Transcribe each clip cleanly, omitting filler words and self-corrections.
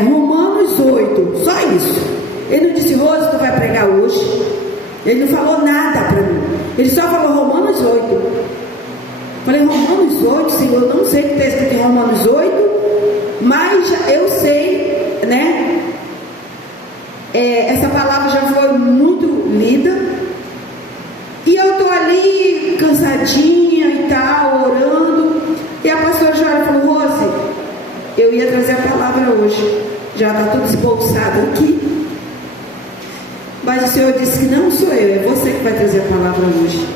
Romanos 8, só isso. Ele não disse: Rose, tu vai pregar hoje. Ele não falou nada para mim. Ele só falou Romanos 8. Falei: Romanos 8, Senhor, eu não sei o que está escrito em Romanos 8, mas eu sei, né? Essa palavra já foi muito lida. E eu estou ali cansadinha e tal, orando. E a pastora Joara falou: Rose, eu ia trazer a palavra hoje. Já está tudo esbolsado aqui. Mas o Senhor disse que não sou eu, é você que vai trazer a palavra hoje.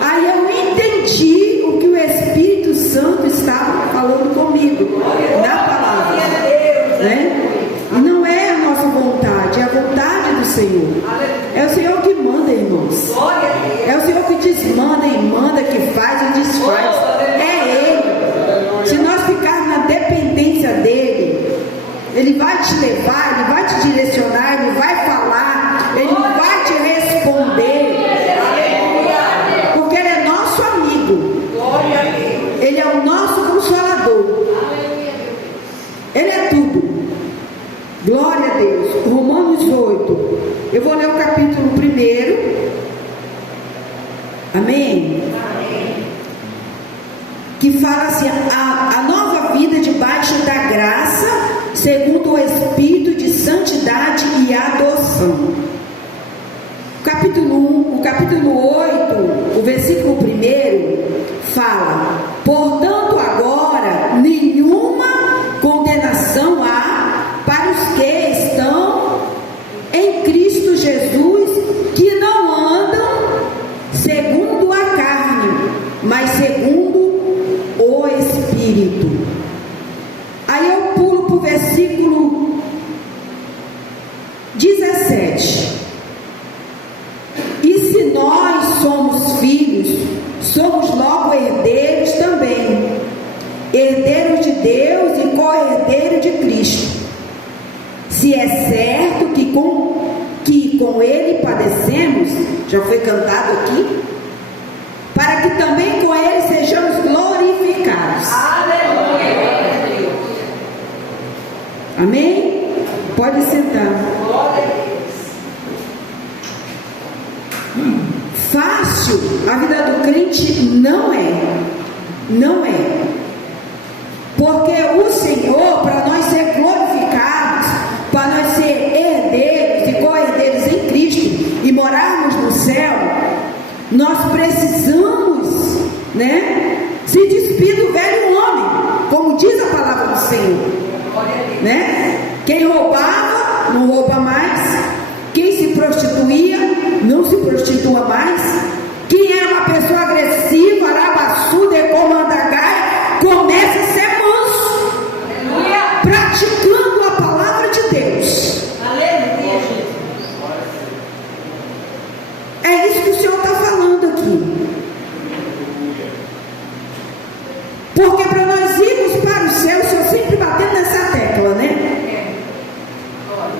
Aí eu entendi o que o Espírito Santo estava falando comigo na palavra, né? E não é a nossa vontade, é a vontade do Senhor. É o Senhor que manda, irmãos. É o Senhor que desmanda e manda, que faz e desfaz. É Ele. Se nós ficarmos na dependência dEle, Ele vai te levar, Ele vai te direcionar, Ele vai falar, Ele vai te responder. Porque Ele é nosso amigo. Ele é o nosso consolador. Ele é tudo. Glória a Deus. Romanos 8. Eu vou ler o capítulo 1. Amém? Que fala assim: a nova vida debaixo da graça, segundo o Espírito de santidade e adoção. O capítulo 8, o versículo 1 fala: portanto agora nenhuma condenação há para os que estão em Cristo Jesus, que não andam segundo a carne, mas segundo o Espírito. Aí eu pulo para o versículo 17. E se nós somos filhos, somos logo herdeiros também, herdeiros de Deus e co-herdeiros de Cristo. Se é certo que com Ele padecemos, já foi cantado aqui, para que também com Ele sejamos glorificados. Aleluia. Amém? Pode sentar. Fácil a vida do crente não é, porque o Senhor, para nós ser glorificados, para nós ser herdeiros e co-herdeiros em Cristo e morarmos no céu, nós precisamos, né, se despir do velho homem, como diz a palavra do Senhor, né? Quem roubava não rouba mais, quem se prostituía não se prostitua mais, quem era uma pessoa agressiva, arabaçuda e comandagaia, começa a ser manso, praticando a palavra de Deus. É isso que o Senhor está falando aqui. Porque para nós irmos para o céu, o Senhor sempre batendo nessa tecla, né?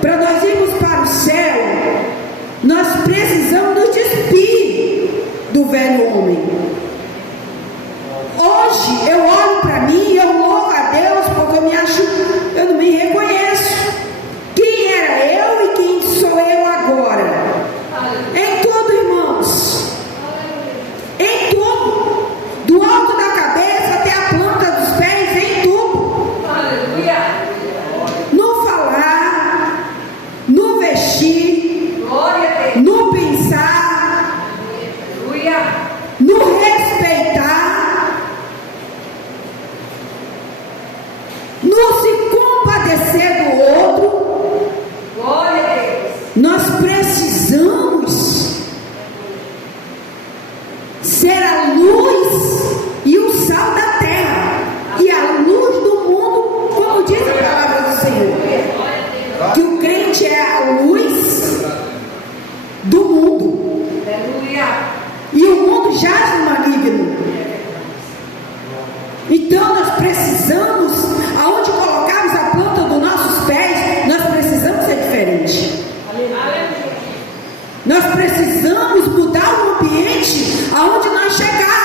Para nós irmos para o céu, nós precisamos nos despir do velho homem. Hoje eu olho para mim e eu louvo a Deus, porque eu não me reconheço. Quem era eu e quem sou eu agora? Em tudo, irmãos. Em tudo. Do alto da cabeça até a planta dos pés, em tudo. No falar, no vestir, no pensar, no respeitar, no se compadecer do outro. Nós precisamos ser a luz e o sal da terra e a luz do mundo, como diz a palavra do Senhor, que o crente é a luz do mundo e o mundo jaz no maligno. Então nós precisamos, aonde colocarmos a planta dos nossos pés, nós precisamos ser diferente. Nós precisamos mudar o ambiente aonde nós chegarmos.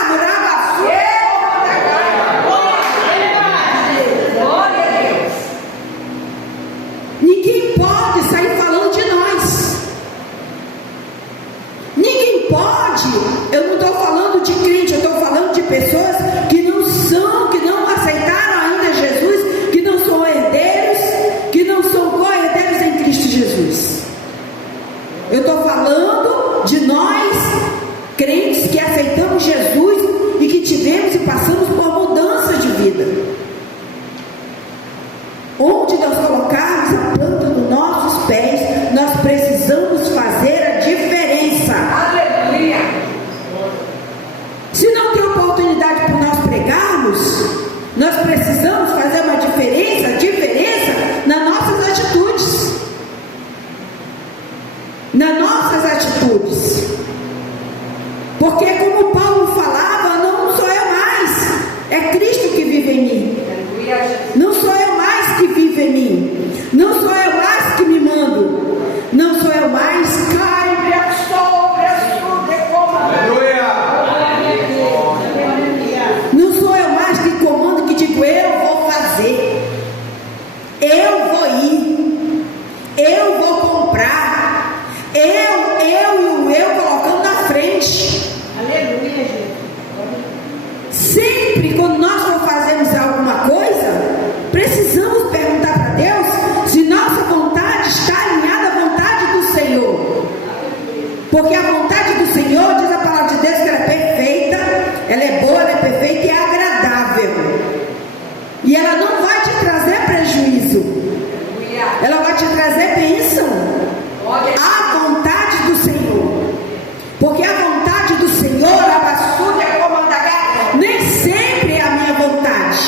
onde nós colocarmos a planta dos nossos pés, nós precisamos fazer a diferença. Aleluia. Se não tem oportunidade para nós pregarmos, nós precisamos fazer uma diferença nas nossas atitudes. Nas nossas atitudes. Porque como Paulo falava, não sou eu mais, é Cristo que vive em mim. Não sou eu mais que vive em mim. Não sou eu mais que me mando. Não sou eu mais que não sou eu mais que comando, que digo eu vou fazer, eu vou ir, eu vou comprar, eu e o eu colocando na frente. Aleluia, gente. Sempre quando nós for fazermos alguma coisa, precisamos perguntar para Deus se nossa vontade está alinhada à vontade do Senhor. Porque a vontade do Senhor, diz a palavra de Deus, que ela é perfeita, ela é boa, ela é perfeita e é agradável. E ela não vai te trazer prejuízo, ela vai te trazer bênção. A vontade do Senhor. Porque a vontade do Senhor, a basura é comandará. Nem sempre é a minha vontade.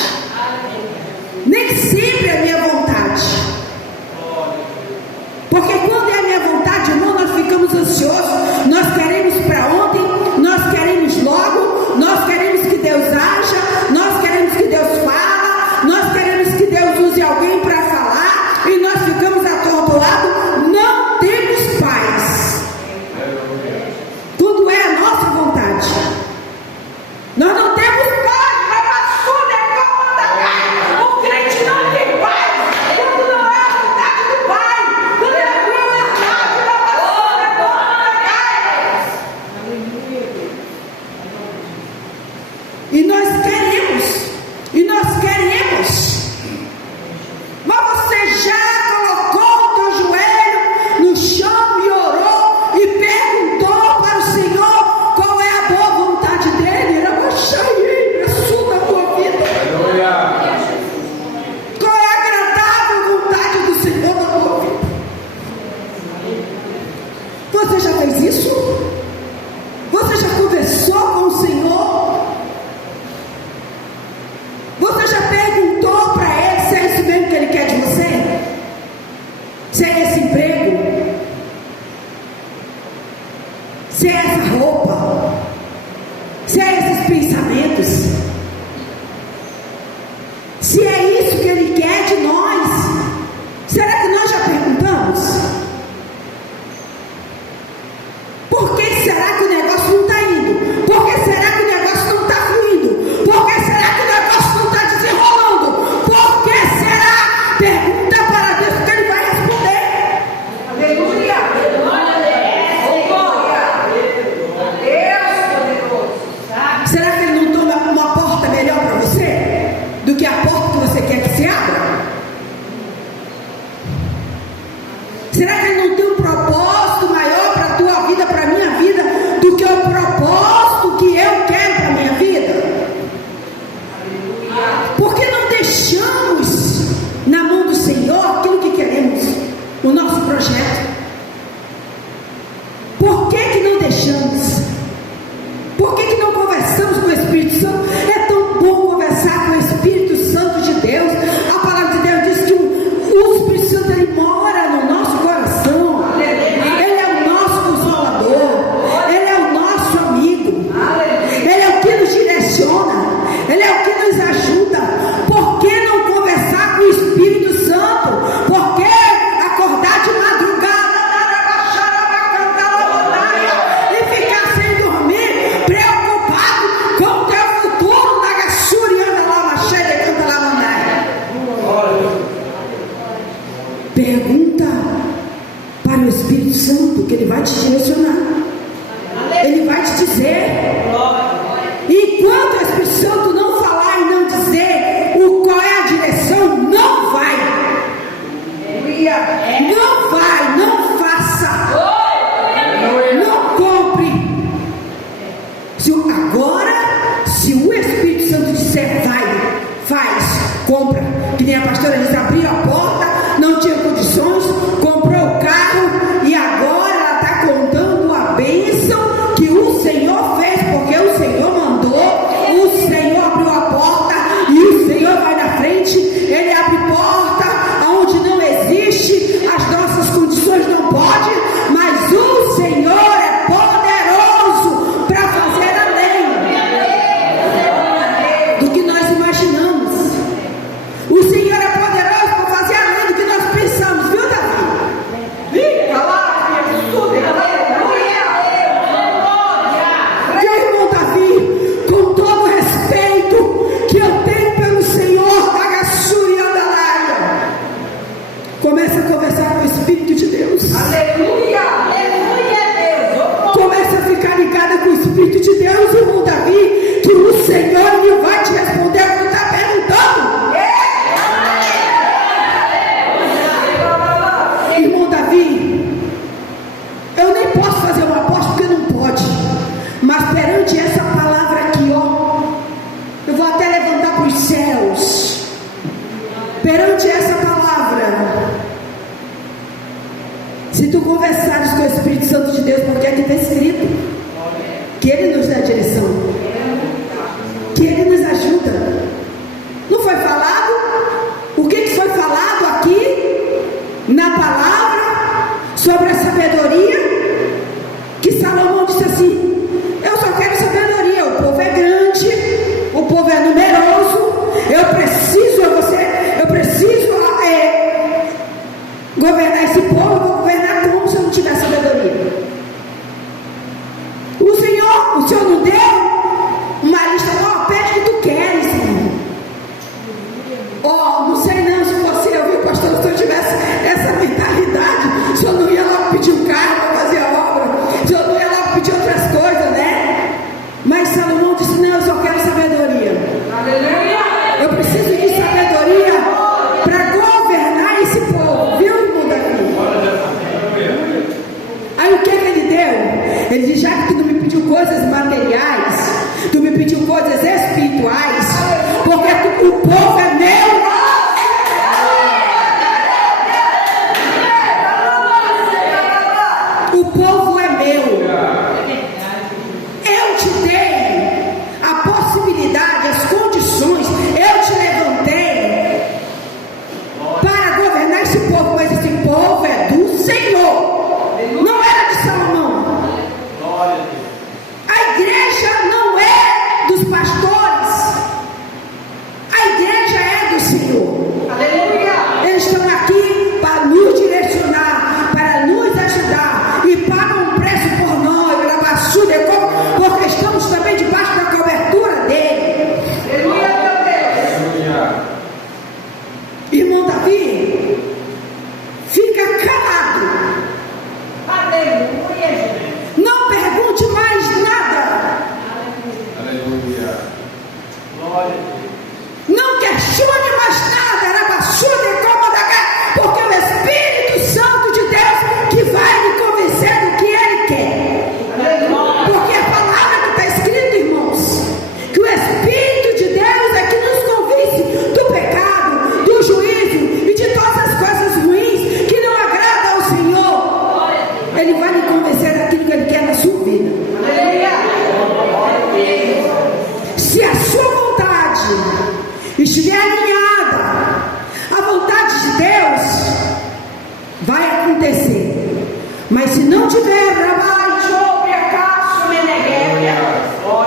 Nem sempre é a minha vontade. Porque quando é a minha vontade, irmão, nós ficamos ansiosos. Nós queremos para ontem, nós queremos logo, nós queremos que Deus haja, nós queremos que Deus fala, nós queremos que Deus use alguém para falar, e nós ficamos atordoados, não temos paz. Tudo é a nossa vontade. Nós não temos paz, mas tudo é comandar. O crente não tem paz, quando não é a vontade do Pai, quando é a minha vontade, é comandar. E nós queremos, mas você já colocou o teu joelho no chão e orou e perguntou para o Senhor qual é a boa vontade dele? Era baixar ele, a sua tua vida. Qual é a agradável vontade do Senhor na tua vida? Você já fez isso? Você já conversou com o Senhor? Você já perguntou para Ele se é isso mesmo que Ele quer de você? Se é esse emprego? Se é essa roupa? Se é esses pensamentos? Se é isso que Ele quer de nós? Será que nós já perguntamos? Por que será que o negócio não está indo? Por que será que o negócio não está fluindo? Por que será que o negócio não está desenrolando? Por que será? Pergunta para Deus que Ele vai responder. Aleluia. Deus poderoso. Será que Ele não toma uma porta melhor para você do que a porta que você quer que se abra? Será que Ele não tem um propósito maior para a tua vida, para a minha vida, do que o propósito que eu quero para a minha vida? Por que não deixamos na mão do Senhor aquilo que queremos, o nosso projeto? Por que não deixamos? Por que não conversamos com o Espírito Santo? É tão bom conversar com o Espírito Santo de Deus. A palavra de Deus diz que o Espírito Santo, ele mora no nosso coração. Ele é o nosso consolador. Ele é o nosso amigo. Ele é o que nos direciona. Ele é o que nos ajuda. Por que não conversar com o Espírito Santo? Por que acordar de madrugada e ficar sem dormir, preocupado com o teu futuro? Pergunta para o Espírito Santo, que ele vai te direcionar. Ele vai te dizer. Enquanto o Espírito Santo não falar e não dizer qual é a direção, não vai. Não vai, não faça. Não compre. Se o Espírito Santo disser vai, faz, compra, que nem a pastora diz, abriu a conversares com o Espírito Santo de Deus, porque aqui está escrito que Ele nos dá a direção, que Ele nos ajuda. Não foi falado? O que foi falado aqui na palavra sobre a sabedoria? Que Salomão disse assim: eu só quero sabedoria. O povo é grande, o povo é numeroso, eu preciso governar esse povo. Eu vou governar como se eu não tiver sabedoria? O Senhor não deu uma lista? Ó, pede o que tu queres, Senhor. Ó, não sei não, se você, eu vi o pastor, se eu tivesse essa mentalidade, o Senhor não ia lá pedir um carro para fazer a obra, o Senhor não ia lá pedir outras coisas, né? Mas Salomão disse: não, eu só quero sabedoria. Aleluia! Eu preciso de sabedoria para governar esse povo, viu, irmão Davi? Aí o que ele deu? Ele disse: já que tu não me pediu coisas materiais, tu me pediu coisas espirituais, porque o povo é meu. O povo é meu. Eu te dei a possibilidade, as condições, eu te levantei para governar esse povo, mas esse povo é do Senhor, não era de Salomão. A igreja não é dos pastores, a igreja é do Senhor. Aleluia! Eles estão aqui para nos direcionar, para nos ajudar, e pagam um preço por nós, pela basura, porque estamos também debaixo da cobertura dele. Aleluia, meu Deus! Irmão Davi, fica calado, Aleluia, gente! não pergunte mais nada, Aleluia. Glória a Deus. não questione mais nada, era basura e cômoda, porque é o Espírito Santo de Deus que vai lhe convencer do que Ele quer. Porque a palavra que está escrita, irmãos, que o Espírito de Deus é que nos convence do pecado, do juízo e de todas as coisas ruins que não agradam ao Senhor. Ele vai lhe convencer daquilo que Ele quer na sua vida. Se a sua vontade estiver alinhada à vontade de Deus, vai acontecer. Mas se não tiver,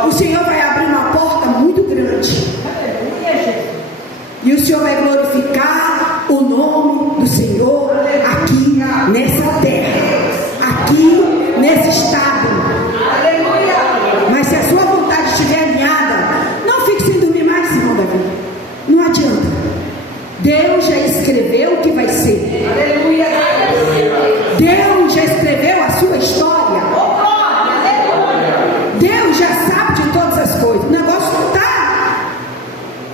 o Senhor vai abrir uma porta muito grande, e o Senhor vai glorificar o nome do Senhor aqui nessa terra, aqui nesse estado. Mas se a sua vontade estiver alinhada, não fique sem dormir mais, irmão Davi. Não adianta. Deus já escreveu o que vai ser. Deus já escreveu a sua história. Deus já sabe de todas as coisas. O negócio não está.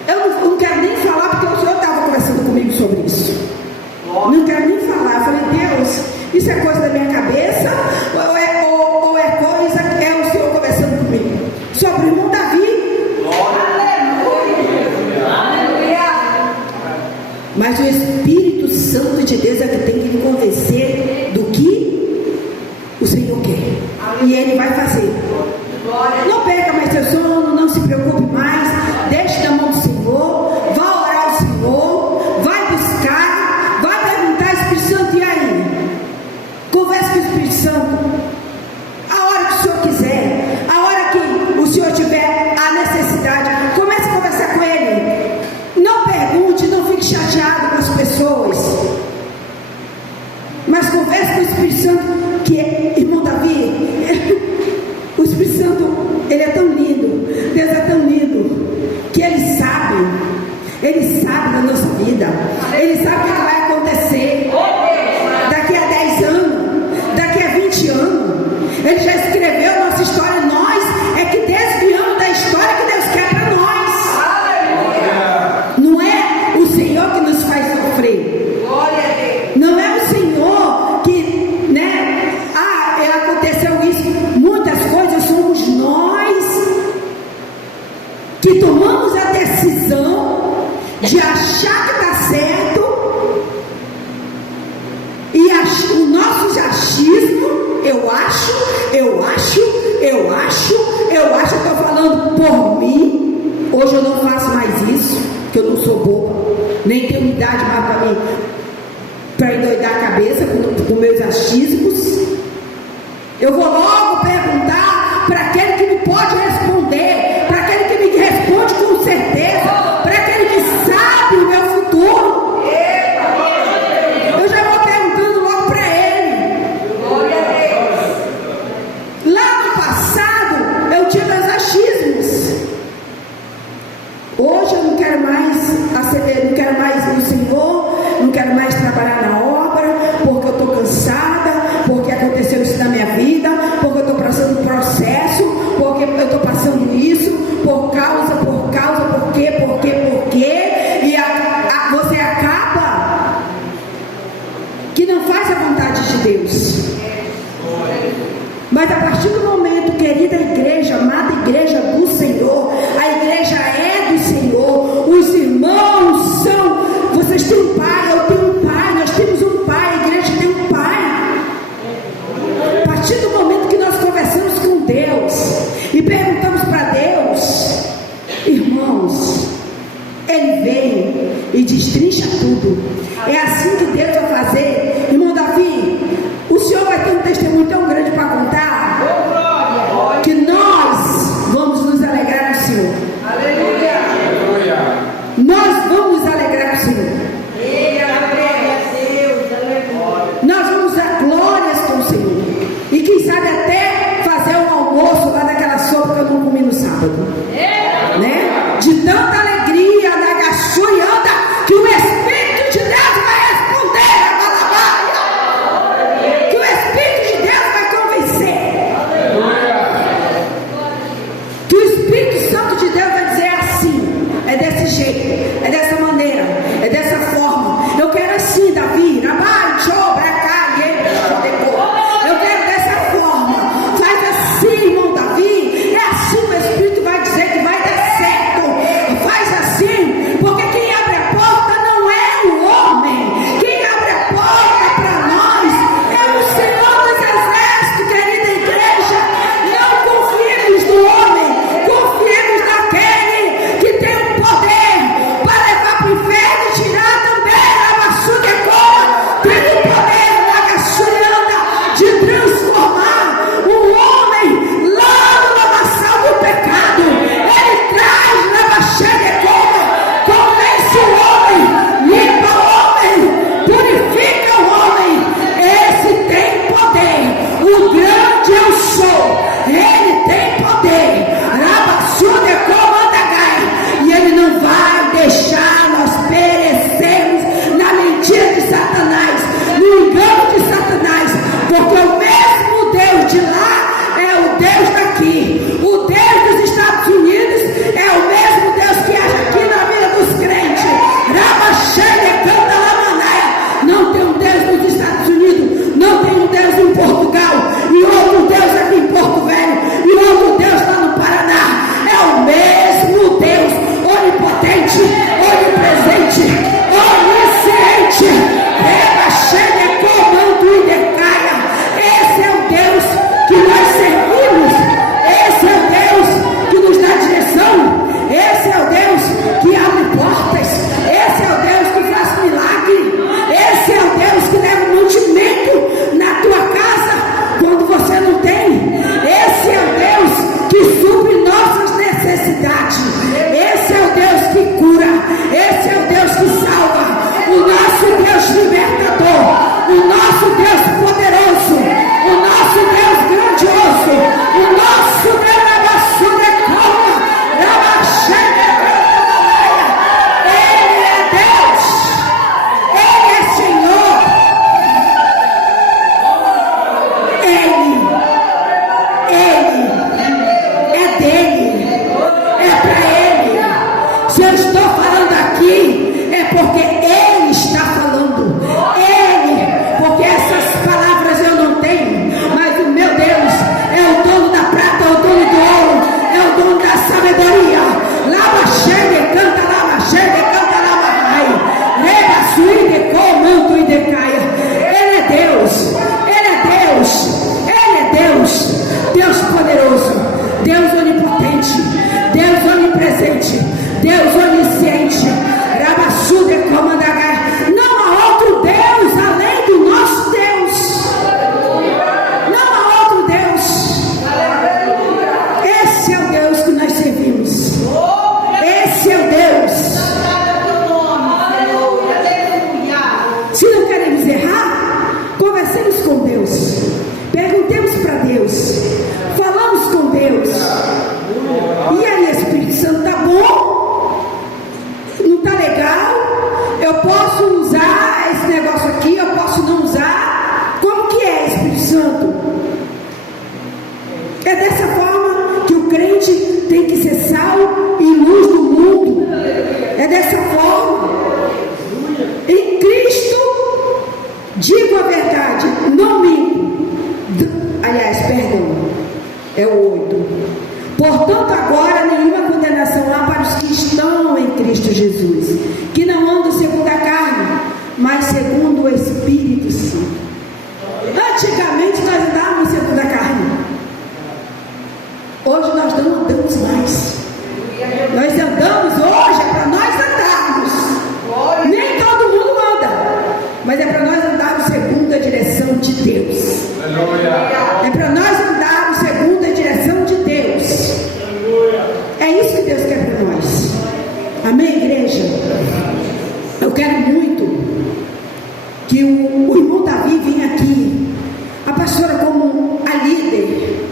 Eu não quero nem falar, porque o Senhor estava conversando comigo sobre isso. Não quero nem falar. Eu falei: Deus, isso é coisa da minha cabeça? Ou é coisa que é o Senhor conversando comigo? Sobre o irmão Davi. Mas o Espírito Santo de Deus é que tem que lhe convencer do que o Senhor quer. E Ele vai fazer. Não perca mais seu sono, não se preocupe mais. Deixe na mão do Senhor. Vá orar ao Senhor. Vai buscar. Vai perguntar ao Espírito Santo: e aí? Converse com o Espírito Santo. A hora que o Senhor quiser. A hora que o Senhor tiver a necessidade. Comece a conversar com Ele. Não pergunte, não fique chateado com as pessoas. Mas converse com o Espírito Santo. Que irmão Davi, o Espírito Santo, ele é tão lindo. Deus é tão lindo, que Ele sabe da nossa vida. Ele sabe o que vai acontecer daqui a 10 anos, daqui a 20 anos. Ele já escreveu a nossa história. Nós é que desviamos da história que Deus quer para nós. Não é o Senhor que nos faz sofrer. Não é o Senhor que, aconteceu isso. Muitas coisas somos nós que tomamos a decisão de achar que está certo dos meus achismos. Eu vou logo perguntar para aquele que me pode responder, para aquele que me responde com certeza, para aquele que sabe o meu futuro. Eu já vou perguntando logo para ele. Lá no passado eu tinha meus achismos. Hoje eu não quero mais aceder, não quero mais no Senhor, não quero mais trabalhar na obra, porque eu estou cansada, porque aconteceu isso na minha vida, porque eu estou passando um processo, porque eu estou passando isso, por causa, por quê, e você acaba que não faz a vontade de Deus. Mas a partir do momento, querida igreja, amada igreja do Senhor, a igreja é do Senhor, os irmãos são, vocês têm um pai, eu tenho um pai, nós temos um pai, a igreja tem um pai. A partir do momento que nós conversamos com Deus e perguntamos para Deus, irmãos, Ele vem e destrincha tudo. É assim que Deus vai fazer. Irmão Davi, o senhor vai ter um testemunho tão grande para contar, que nós vamos nos alegrar no Senhor. Aleluia. Nós vamos nos alegrar no Senhor. Nós vamos dar glórias com o Senhor. E quem sabe até fazer um almoço lá daquela sopa que eu não comi no sábado, né? De tanta alegria, da gaçoianda, que o Espírito de Deus vai responder a balabaia, que o Espírito de Deus vai convencer, que o Espírito Santo de Deus vai dizer assim, é desse jeito, é dessa maneira, é dessa forma, eu quero assim, Davi, eu quero dessa forma, faz assim, irmão Davi, é assim, o Espírito vai dizer que vai dar certo, faz assim, porque quem abre a porta não é o homem, quem abre a porta para nós é o Senhor dos Exércitos, querida igreja. Não confiemos no homem, confiemos naquele que tem o poder para levar para o inferno e tirar também a maçuca e cola. que o irmão Davi vinha aqui, a pastora como a líder,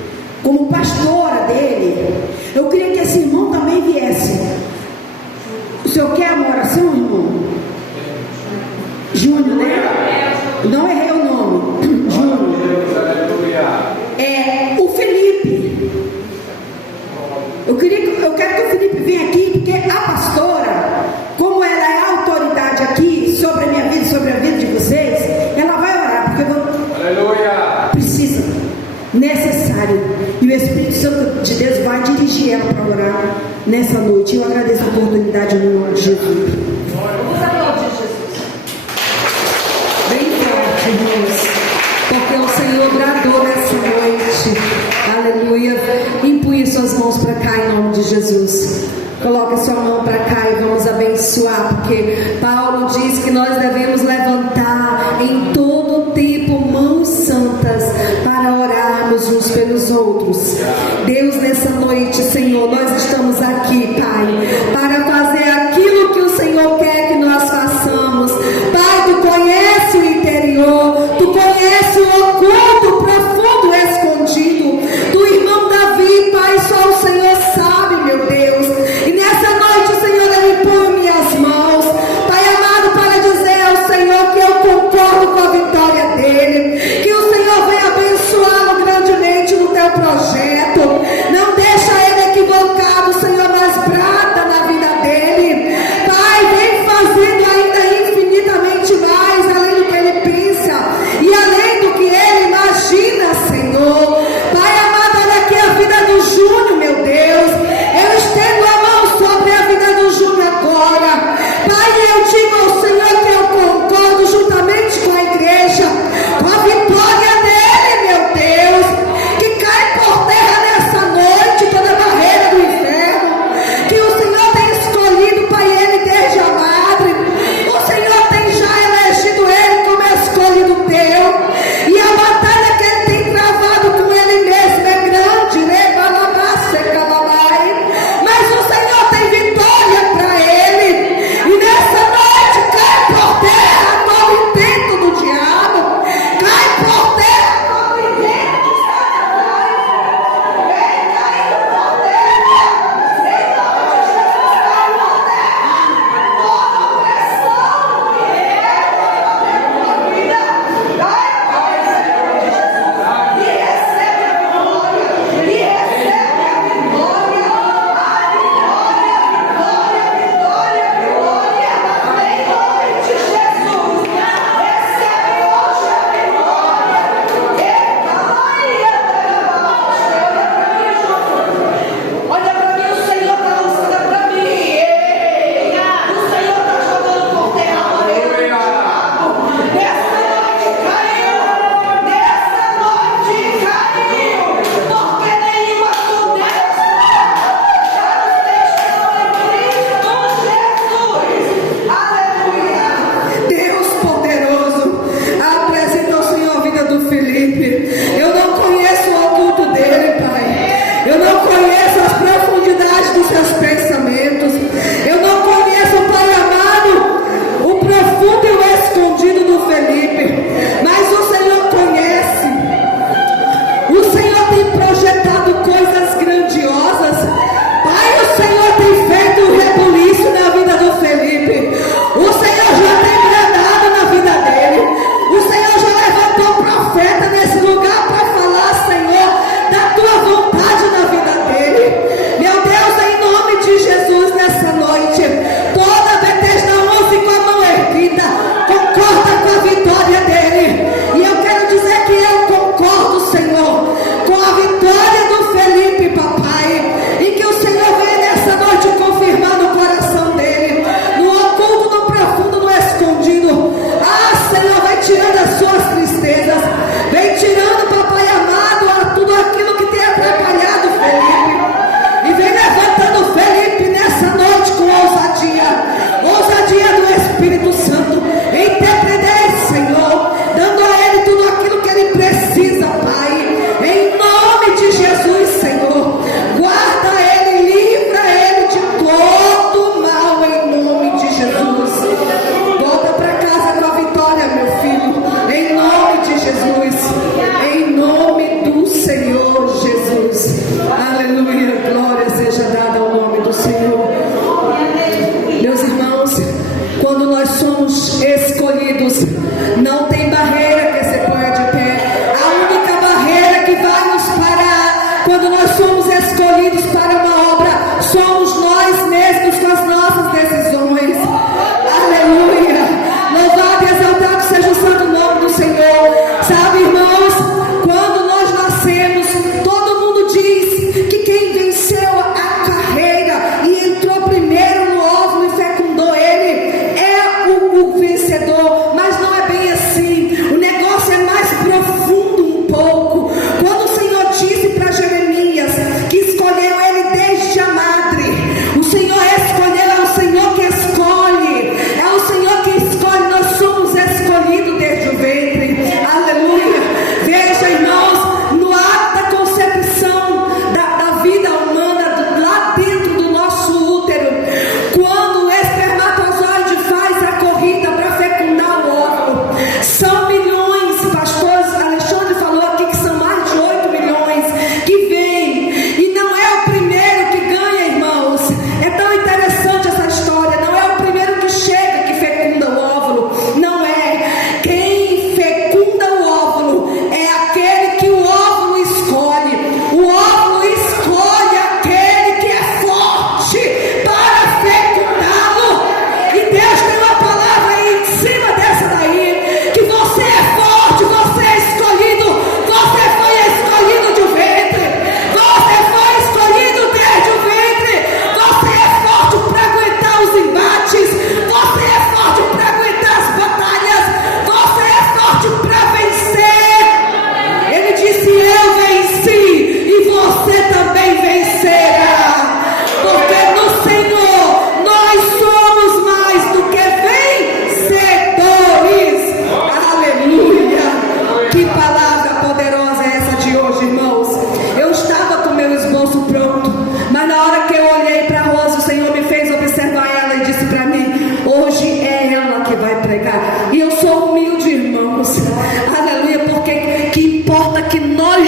como pastora dele. Eu queria que esse irmão também viesse. O senhor quer uma oração, irmão? Júnior, né? Não errei o nome. Júnior. O Felipe. Eu quero que o Felipe venha aqui, porque a pastora, como ela é a autoridade aqui sobre a minha vida e sobre a vida de vocês, ela vai orar, porque precisa, necessário, e o Espírito Santo de Deus vai dirigir ela para orar nessa noite. Eu agradeço a oportunidade no nome de Jesus. Vamos aplaudir Jesus. Bem forte, irmãos, porque o Senhor bradou nessa noite. Aleluia. Empunhe suas mãos para cá em nome de Jesus. Coloque sua mão para cá e vamos abençoar, porque Paulo diz que nós devemos levantar